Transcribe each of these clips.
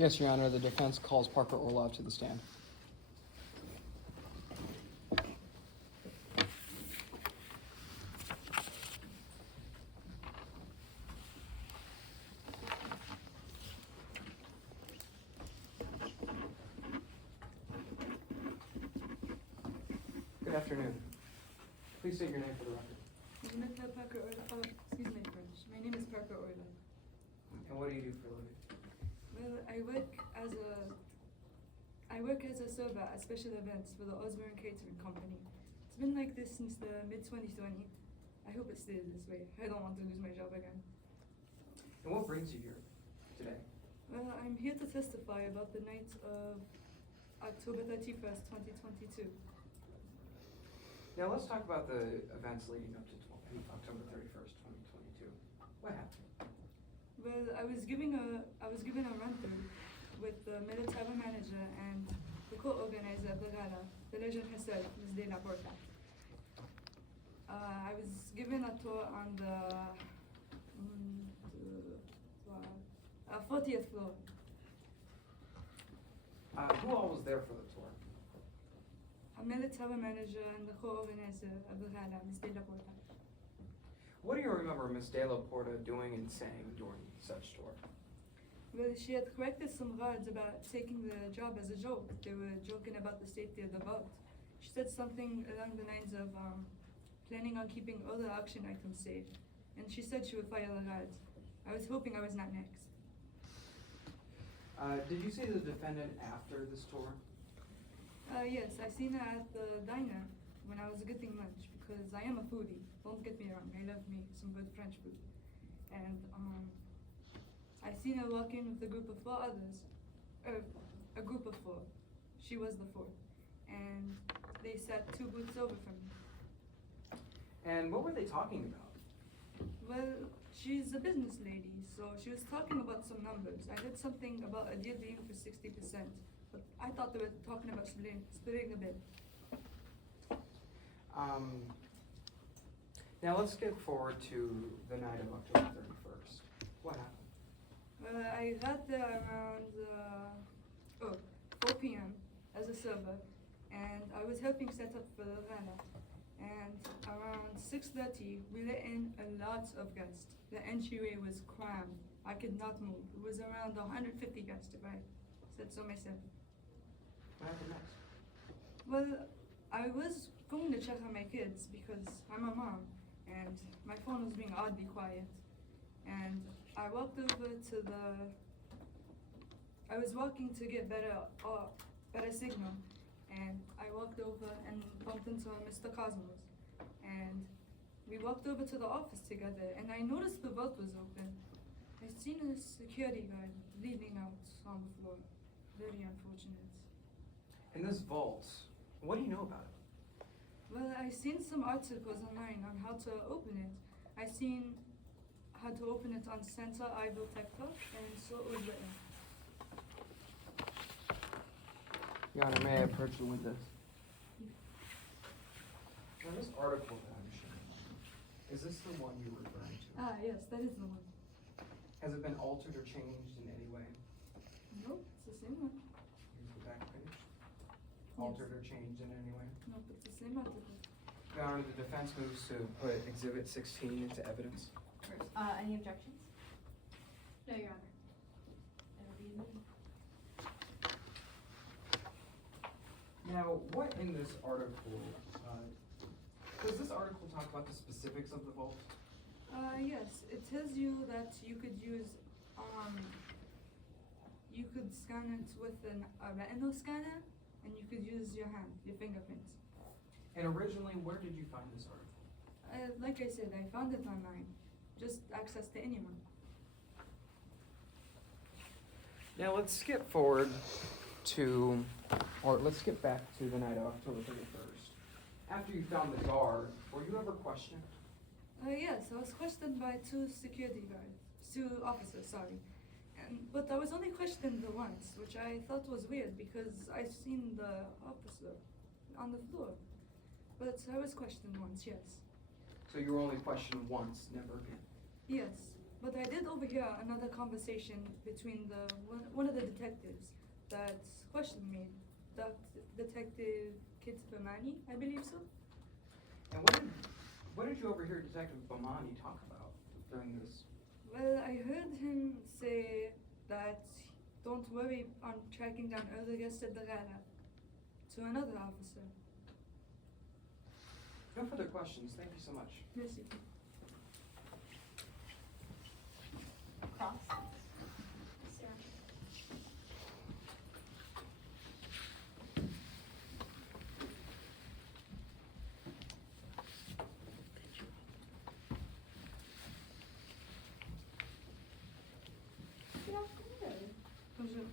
Yes, Your Honor, the defense calls Parker Orlov to the stand. Good afternoon. Please state your name for the record. Excuse my French. My name is Parker Orlov. And what do you do for a living? Well, I work as a server at special events for the Osborne Catering Company. It's been like this since the mid-2020. I hope it stays this way. I don't want to lose my job again. And what brings you here today? Well, I'm here to testify about the night of October 31st, 2022. Now let's talk about the events leading up to October 31st, 2022. What happened? Well, I was given a run through with the military manager and the co-organizer of the gala, the legend herself, Ms. De La Porta. I was given a tour on the 40th floor. Who all was there for the tour? A military manager and the co-organizer of the gala, Ms. De La Porta. What do you remember Ms. De La Porta doing and saying during such tour? Well, she had corrected some guards about taking the job as a joke. They were joking about the safety of the vault. She said something along the lines of planning on keeping all the auction items safe. And she said she would fire the guards. I was hoping I was not next. Did you see the defendant after this tour? Yes, I seen her at the diner when I was getting lunch because I am a foodie. Don't get me wrong, I love me some good French food. And I seen her walk in with a group of four others. A group of four. She was the fourth. And they sat 2 booths over from me. And what were they talking about? Well, she's a business lady, so she was talking about some numbers. I heard something about a deal being for 60%, but I thought they were talking about splitting the bill. Now let's get forward to the night of October 31st. What happened? Well, I got there around 4 p.m. as a server, and I was helping set up for the gala. And around 6:30, we let in a lot of guests. The entryway was crammed. I could not move. It was around 150 guests, if I said so myself. What happened next? Well, I was going to check on my kids because I'm a mom, and my phone was being oddly quiet. And I walked over to I was walking to get better signal, and I walked over and bumped into Mr. Cosmos. And we walked over to the office together, and I noticed the vault was open. I seen a security guard bleeding out on the floor. Very unfortunate. In this vault, what do you know about it? Well, I seen some articles online on how to open it. I seen how to open it on Santa Ivo TikTok, and so it was written. Your Honor, may I approach the witness? Now, this article that I'm showing, is this the one you're referring to? Yes, that is the one. Has it been altered or changed in any way? Nope, it's the same one. Here's the back page. Altered or changed in any way? Nope, it's the same article. Your Honor, the defense moves to put Exhibit 16 into evidence. Any objections? No, Your Honor. That'll be me. Now, what in this article, does this article talk about the specifics of the vault? Yes, it tells you that you could use, you could scan it with a retinal scanner, and you could use your hand, your fingerprints. And originally, where did you find this article? Like I said, I found it online. Just access to anyone. Now, let's skip forward to, or let's skip back to the night of October 31st. After you found the guard, were you ever questioned? Yes, I was questioned by 2 security guards, 2 officers, sorry. But I was only questioned once, which I thought was weird because I seen the officer on the floor. But I was questioned once, yes. So you were only questioned once, never again? Yes, But I did overhear another conversation between one of the detectives that questioned me, Detective Kitbamani, I believe so. And what did you overhear Detective Bomani talk about during this? Well, I heard him say that don't worry on tracking down Erdogan Gala to another officer. No further questions. Thank you so much. Merci. Cross. Sarah. Good afternoon. Bonjour.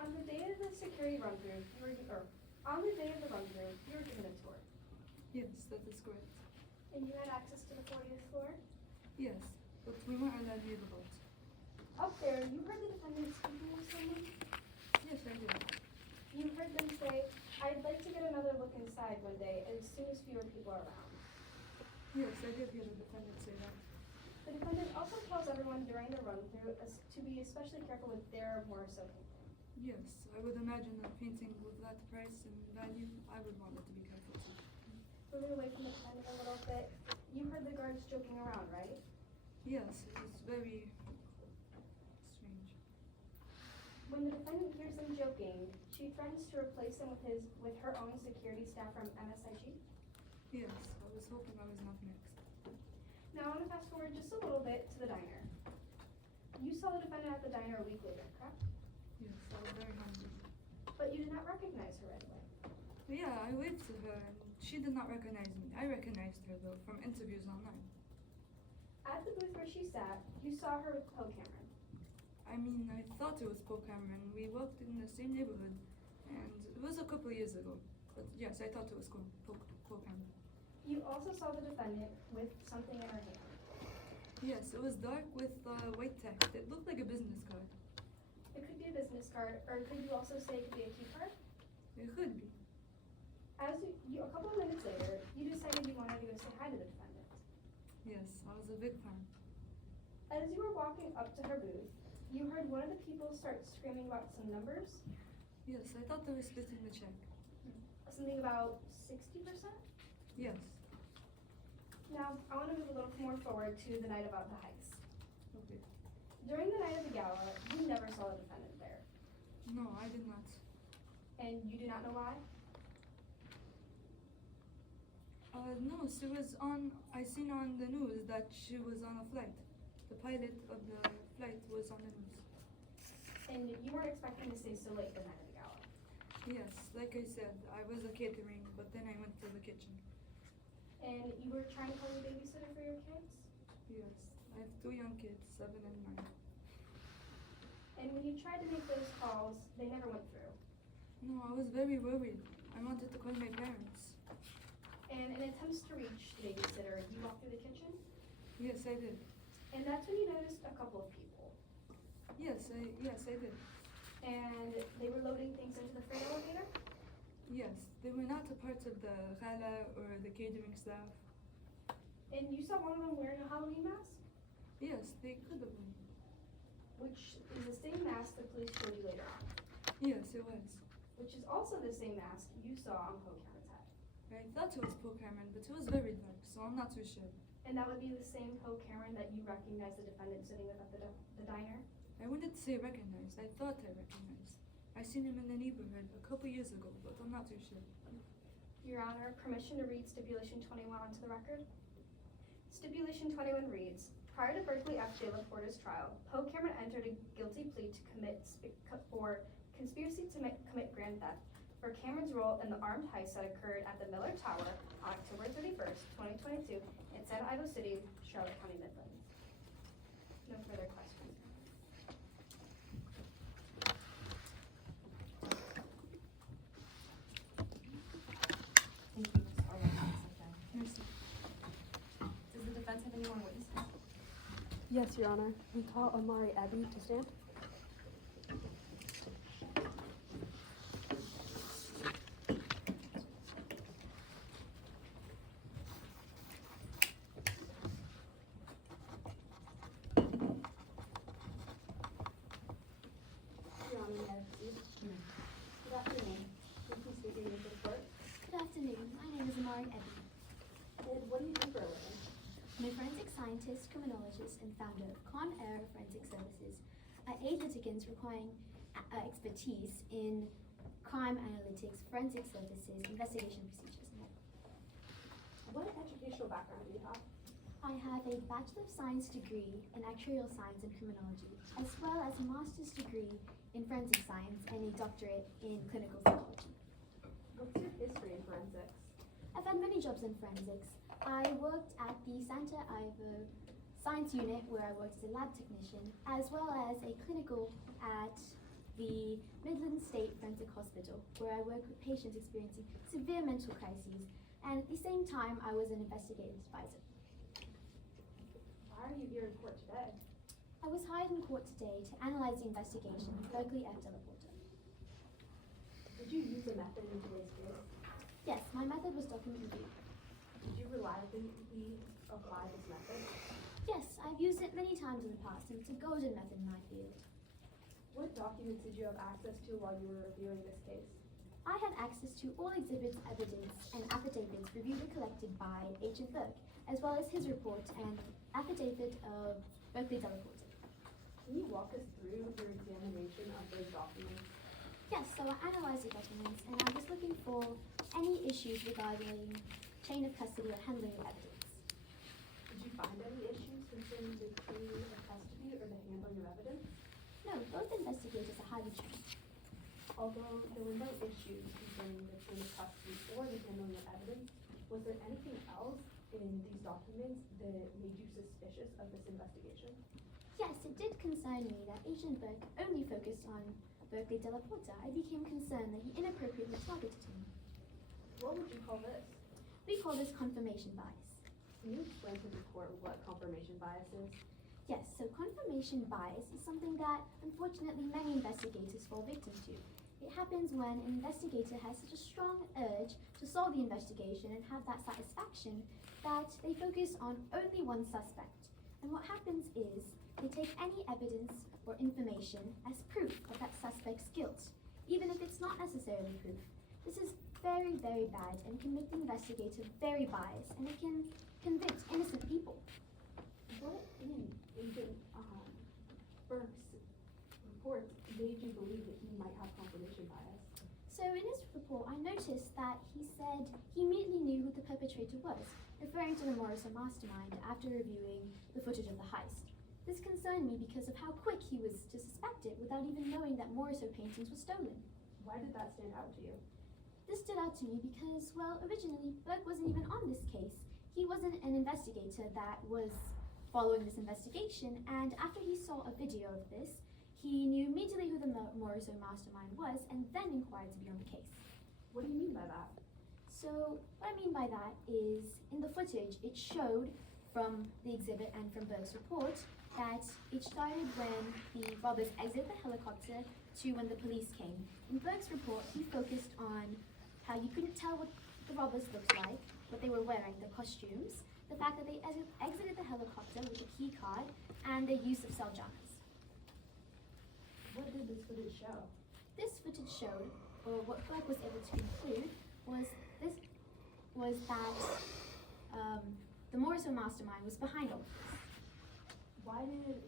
On the day of the security run-through, on the day of the run-through, you were given a tour, Yes, that is correct. and you had access to the 40th floor. Yes, but we weren't allowed near the vault. Up there, you heard the defendant speaking with someone. Yes, I did. You heard them say, "I'd like to get another look inside one day as soon as fewer people are around." Yes, I did hear the defendant say that. The defendant also tells everyone during the run-through to be especially careful with their more so painting. Yes, I would imagine a painting with that price and value, I would want it to be careful too. Moving away from the defendant a little bit, you heard the guards joking around, right? Yes, it was very strange. When the defendant hears them joking, she threatens to replace him with her own security staff from MSIG. Yes, I was hoping I was not next. Now I want to fast forward just a little bit to the diner. You saw the defendant at the diner a week later, correct? Yes, I was very hungry. But you did not recognize her right away. But yeah, I waved to her and she did not recognize me. I recognized her though from interviews online. At the booth where she sat, you saw her with Poe Cameron. I mean, I thought it was Paul Cameron. We worked in the same neighborhood and it was a couple years ago. But yes, I thought it was Paul Cameron. You also saw the defendant with something in her hand. Yes, it was dark with white text. It looked like a business card. It could be a business card, or could you also say it could be a key card? It could be. As you a couple of minutes later, you decided you wanted to go say hi to the defendant. Yes, I was a big fan. As you were walking up to her booth, you heard one of the people start screaming about some numbers, Yes, I thought they were splitting the check. something about 60%. Yes. Now, I want to move a little more forward to the night about the heist. Okay. During the night of the gala, you never saw the defendant there, No, I did not. and you do not know why? No, she was on, I seen on the news that she was on a flight. The pilot of the flight was on the news. And you weren't expecting to stay so late the night of the gala. Yes, like I said, I was a catering, but then I went to the kitchen. And you were trying to call a babysitter for your kids? Yes, I have 2 young kids, 7 and 9. And when you tried to make those calls, they never went through. No, I was very worried. I wanted to call my parents. And in attempts to reach the babysitter, you walked through the kitchen, Yes, I did. and that's when you noticed a couple of people. Yes, I did. And they were loading things into the freight elevator. Yes, they were not a part of the gala or the catering staff. And you saw one of them wearing a Halloween mask, Yes, they could have been. which is the same mask the police showed you later on, Yes, it was. which is also the same mask you saw on Poe Cameron's head. I thought it was Paul Cameron, but it was very dark, so I'm not too sure. And that would be the same Poe Cameron that you recognized the defendant sitting with at the diner. I wanted to say recognized. I thought I recognized. I seen him in the neighborhood a couple years ago, but I'm not too sure. Your Honor, permission to read Stipulation 21 onto the record? Stipulation 21 reads, prior to Berkeley F. J. Laporta's trial, Poe Cameron entered a guilty plea for conspiracy to commit grand theft for Cameron's role in the armed heist that occurred at the Miller Tower on October 31st, 2022 in San Ivo City, Charlotte County, Midlands. No further questions. Thank you, Ms. Orlando. Merci. Does the defense have any more witnesses? Yes, Your Honor. We call Amari Ebi to stand. afternoon. My name is Ebi. And what do you do for a living? I'm a forensic scientist, criminologist, and founder of Con Air Forensic Services. I aid litigants requiring expertise in crime analytics, forensic services, investigation procedures, and more. What educational background do you have? I have a Bachelor of Science degree in Actuarial Science and Criminology, as well as a Master's degree in Forensic Science and a doctorate in Clinical Psychology. What's your history in forensics? I've had many jobs in forensics. I worked at the Santa Ivor Science Unit, where I worked as a lab technician, as well as a clinical at the Midland State Forensic Hospital, where I work with patients experiencing severe mental crises, and at the same time, I was an investigative advisor. Why are you here in court today? I was hired in court today to analyze the investigation of Berkeley F. Delaporta. Did you use a method in today's case? Yes, my method was document review. Did you reliably apply this method? Yes, I've used it many times in the past, and it's a golden method in my field. What documents did you have access to while you were reviewing this case? I had access to all exhibits, evidence, and affidavits reviewed and collected by Agent Burke, as well as his report and affidavit of Berkeley Delaporta. Can you walk us through your examination of those documents? Yes, so I analyzed the documents, and I was looking for any issues regarding chain of custody or handling of evidence. Did you find any issues concerning the chain of custody or the handling of evidence? No, both investigators are highly trained. Although there were no issues concerning the chain of custody or the handling of evidence, was there anything else in these documents that made you suspicious of this investigation? Yes, it did concern me that Agent Burke only focused on Berkeley Delaporta. I became concerned that he inappropriately targeted him. What would you call this? We call this confirmation bias. Can you explain to the court what confirmation bias is? Yes, so confirmation bias is something that unfortunately many investigators fall victim to. It happens when an investigator has such a strong urge to solve the investigation and have that satisfaction that they focus on only one suspect. And what happens is they take any evidence or information as proof of that suspect's guilt, even if it's not necessarily proof. This is very, very bad and can make the investigator very biased, and it can convict innocent people. What in Agent Burke's report made you believe that he might have confirmation bias? So in his report, I noticed that he said he immediately knew who the perpetrator was, referring to the Morrison mastermind after reviewing the footage of the heist. This concerned me because of how quick he was to suspect it without even knowing that Morrison paintings were stolen. Why did that stand out to you? This stood out to me because, well, originally, Burke wasn't even on this case. He wasn't an investigator that was following this investigation, and after he saw a video of this, he knew immediately who the Morrison mastermind was and then inquired to be on the case. What do you mean by that? So, what I mean by that is, in the footage, it showed from the exhibit and from Burke's report that it started when the robbers exited the helicopter to when the police came. In Burke's report, he focused on how you couldn't tell what the robbers looked like, what they were wearing, their costumes, the fact that they exited the helicopter with a key card, and their use of cell jammers. What did this footage show? This footage showed, or what Burke was able to conclude, was that the Morrison mastermind was behind all of this. Why did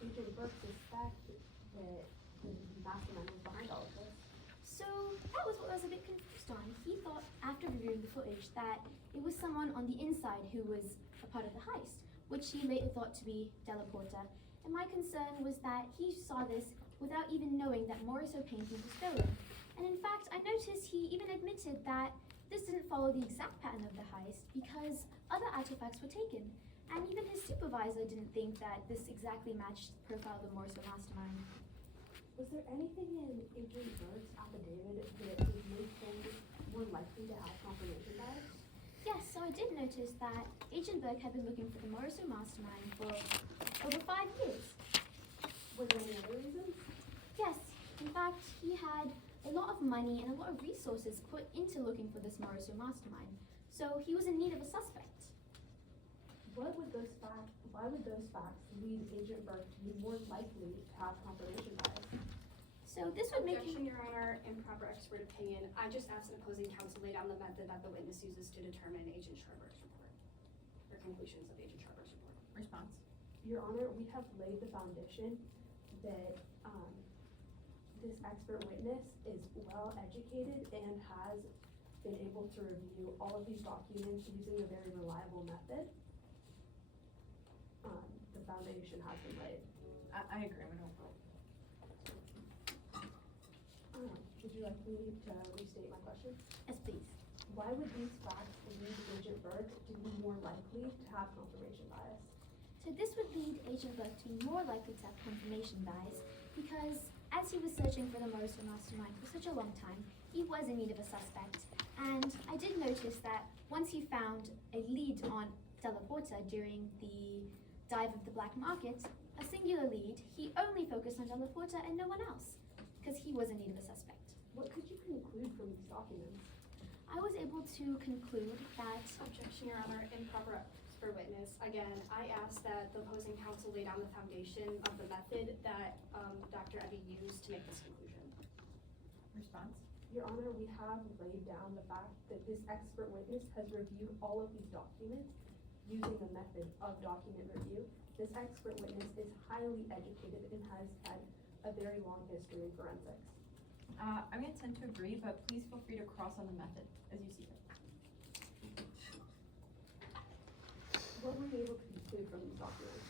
Agent Burke suspect that the mastermind was behind all of this? So that was what I was a bit confused on. He thought, after reviewing the footage, that it was someone on the inside who was a part of the heist, which he later thought to be Delaporta. And my concern was that he saw this without even knowing that Morrison paintings were stolen. And in fact, I noticed he even admitted that this didn't follow the exact pattern of the heist because other artifacts were taken. And even his supervisor didn't think that this exactly matched the profile of the Morrison mastermind. Was there anything in Agent Burke's affidavit that would make him more likely to have confirmation bias? Yes, so I did notice that Agent Burke had been looking for the Morrison mastermind for over 5 years. Were there any other reasons? Yes, in fact, he had a lot of money and a lot of resources put into looking for this Morrison mastermind. So he was in need of a suspect. Why would those facts lead Agent Burke to be more likely to have confirmation bias? So this would make Objection, Your Honor, improper expert opinion. I just asked an opposing counsel lay down the method that the witness uses to determine Agent Sharberg's report, or conclusions of Agent Sharberg's report. Response. Your Honor, we have laid the foundation that, this expert witness is well educated and has been able to review all of these documents using a very reliable method. The foundation has been laid. I agree, we don't vote. Would you like me to restate my question? yes, please. Why would these facts lead Agent Burke to be more likely to have confirmation bias? So this would lead Agent Burke to be more likely to have confirmation bias because as he was searching for the Morrison mastermind for such a long time, he was in need of a suspect. And I did notice that once he found a lead on Della Porta during the dive of the black market, a singular lead, he only focused on Della Porta and no one else because he was in need of a suspect. What could you conclude from these documents? I was able to conclude that Objection, Your Honor, improper expert witness. Again, I asked that the opposing counsel lay down the foundation of the method that Dr. Ebi used to make this conclusion. Response. Your Honor, we have laid down the fact that this expert witness has reviewed all of these documents using the method of document review. This expert witness is highly educated and has had a very long history in forensics. I'm gonna tend to agree, but please feel free to cross on the method as you see fit. What were you able to conclude from these documents?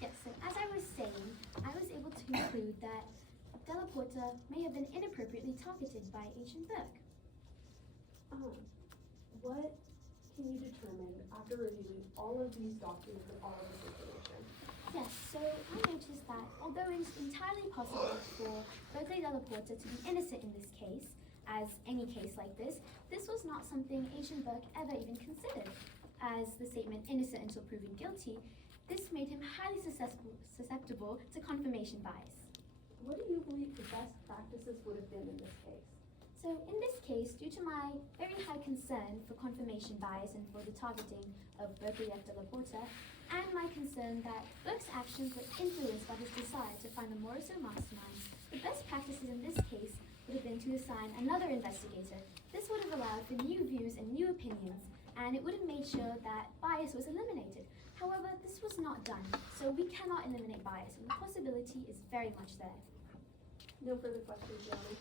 yes, so as I was saying, I was able to conclude that Della Porta may have been inappropriately targeted by Agent Burke. What can you determine after reviewing all of these documents and all of this information? Yes, so I noticed that although it is entirely possible for Berkeley Della Porta to be innocent in this case, as any case like this was not something Agent Burke ever even considered. As the statement innocent until proven guilty, this made him highly susceptible to confirmation bias. What do you believe the best practices would have been in this case? So in this case, due to my very high concern for confirmation bias and for the targeting of Berkeley F. Della Porta, and my concern that Burke's actions were influenced by his desire to find the Morrison mastermind, the best practices in this case would have been to assign another investigator. This would have allowed for new views and new opinions, and it would have made sure that bias was eliminated. However, this was not done, so we cannot eliminate bias, and the possibility is very much there. No further questions, Your Honor.